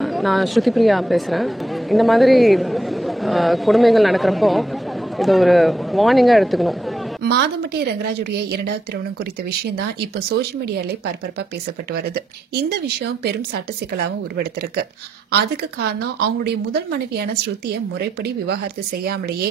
நான் ஸ்ருதி பிரியா பேசுகிறேன். இந்த மாதிரி கொடுமைகள் நடக்கிறப்போ இதை ஒரு வார்னிங்காக எடுத்துக்கணும். மாதம்பட்டி ரங்கராஜுடைய இரண்டாவது திருமணம் குறித்த விஷயம் தான் இப்ப சோசியல் மீடியாலே பரபரப்பா பேசப்பட்டு வருது. இந்த விஷயம் பெரும் சட்ட சிக்கலாகவும் உருவெடுத்திருக்கு. அதுக்கு காரணம் அவங்களுடைய முதல் மனைவியான ஸ்ருதியை முறைப்படி விவாகரத்து செய்யாமலேயே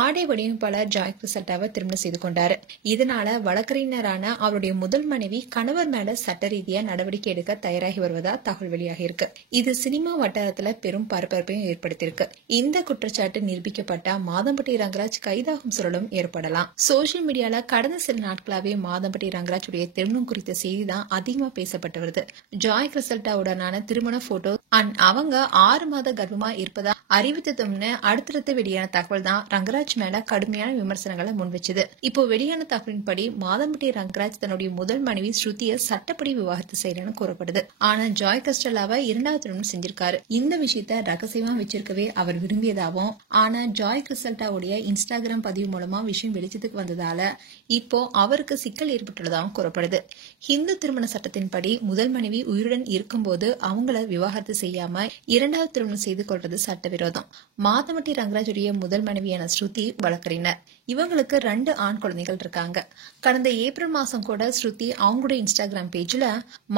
ஆடை வடிவமைப்பாளர் ஜாய் கிறிசல்டாவை திருமணம் செய்து கொண்டாரு. இதனால வழக்கறிஞரான அவருடைய முதல் மனைவி கணவர் மேல சட்ட ரீதியா நடவடிக்கை எடுக்க தயாராகி வருவதா தகவல் வெளியாகி இருக்கு. இது சினிமா வட்டாரத்துல பெரும் பரபரப்பையும் ஏற்படுத்தியிருக்கு. இந்த குற்றச்சாட்டு நிரூபிக்கப்பட்டா மாதம்பட்டி ரங்கராஜ் கைதாகும் சூழலும் ஏற்படலாம். சோசியல் மீடியால கடந்த சில நாட்களாவே மாதம்பட்டி ரங்கராஜுடைய திருமணம் குறித்த செய்தி தான் அதிகமா பேசப்பட்டு வருது. ஜாய் கிறிசல்டாவுடனான திருமண போட்டோ அண்ட் அவங்க 6 மாத கர்ப்பமா இருப்பதா அறிவித்ததும்னு அடுத்தடுத்து வெளியான தகவல் தான் ரங்கராஜ் மேல கடுமையான விமர்சனங்களை முன்வச்சது. இப்போ வெளியான தகவலின்படி மாதம்பட்டி ரங்கராஜ் தன்னுடைய முதல் மனைவி ஸ்ருதியை சட்டப்படி விவாகரத்து செய்யறன்னு கூறப்படுது. ஆனா ஜாய் கிறிஸ்டலாவை இரண்டாவது திருமணம் செஞ்சிருக்காரு. இந்த விஷயத்த ரகசியமா வச்சிருக்கவே அவர் விரும்பியதாகவும், ஆனா ஜாய் கிறிசல்டாவுடைய இன்ஸ்டாகிராம் பதிவு மூலமா விஷயம் வெளிச்சத்துக்கு வந்ததால இப்போ அவருக்கு சிக்கல் ஏற்பட்டுள்ளதாகவும் கூறப்படுது. ஹிந்து திருமண சட்டத்தின்படி முதல் மனைவி உயிருடன் இருக்கும்போது அவங்கள விவாகரத்து செய்யாம இரண்டாவது திருமணம் செய்து கொள்வது சட்டவிரோதம். மாதம்பட்டி ரங்கராஜுடைய முதல் மனைவியான ஸ்ருதி வழக்கறிஞர். இவங்களுக்கு 2 ஆண் குழந்தைகள் இருக்காங்க. கடந்த ஏப்ரல் மாசம் கூட ஸ்ருதி அவங்களுடைய இன்ஸ்டாகிராம் பேஜ்ல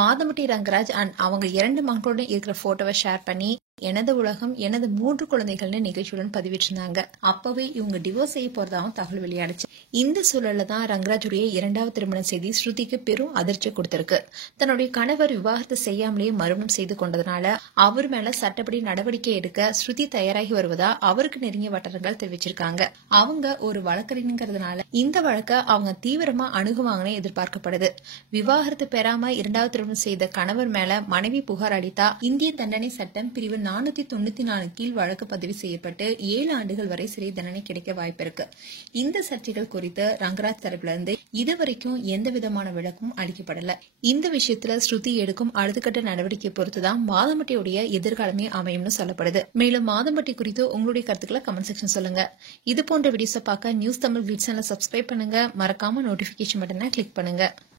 மாதம்பட்டி ரங்கராஜ் அண்ட் அவங்க 2 மகளுடன் இருக்கிற போட்டோவை ஷேர் பண்ணி எனது உலகம் எனது 3 குழந்தைகள்னு நிகழ்ச்சியுடன் பதிவிட்டிருந்தாங்க. அப்பவே இவங்க டிவோர்ஸ் செய்ய போறதாகவும் தகவல் வெளியாடுச்சு. இந்த சூழல்ல தான் ரங்கராஜுடைய இரண்டாவது திருமண செய்தி ஸ்ருதிக்கு பெரும் அதிர்ச்சி கொடுத்திருக்கு. தன்னுடைய கணவர் விவாகரத்து செய்யாமலேயே மறுமணம் செய்து கொண்டதுனால அவர் மேல சட்டப்படி நடவடிக்கை எடுக்க ஸ்ருதி தயாராகி வருவதா அவருக்கு நெருங்கிய வட்டாரங்கள் தெரிவிச்சிருக்காங்க. அவங்க ஒரு வழக்கறிஞர்ங்கிறதுனால இந்த வழக்க அவங்க தீவிரமா அணுகுவாங்கன்னு எதிர்பார்க்கப்படுது. விவாகரத்து பெறாம இரண்டாவது திருமணம் செய்த கணவர் மேல மனைவி புகார் அளித்தா இந்திய தண்டனை சட்டம் பிரிவு 494 கீழ் வழக்கு பதிவு செய்யப்பட்டு 7 ஆண்டுகள் வரை சிறை தண்டனை கிடைக்க வாய்ப்பு இருக்கு. இந்த சர்ச்சைகள் குறித்து ரங்கராஜ் தரப்புல இருந்து இதுவரைக்கும் எந்த விதமான விளக்கமும் அளிக்கப்படல. இந்த விஷயத்துல ஸ்ருதி எடுக்கும் அடுத்த கட்ட நடவடிக்கை பொறுத்துதான் மாதம்பட்டியுடைய எதிர்காலமே அமையும்னு சொல்லப்படுது. மேலும் மாதம்பட்டி குறித்து உங்களுடைய கருத்துக்களை கமெண்ட் செக்ஷன் சொல்லுங்க. இது போன்ற வீடியோஸை பார்க்க நியூஸ் தமிழ் கிளிட்ஸ் சேனலை சப்ஸ்கிரைப் பண்ணுங்க. மறக்காம நோட்டிபிகேஷன் பட்டனை கிளிக் பண்ணுங்க.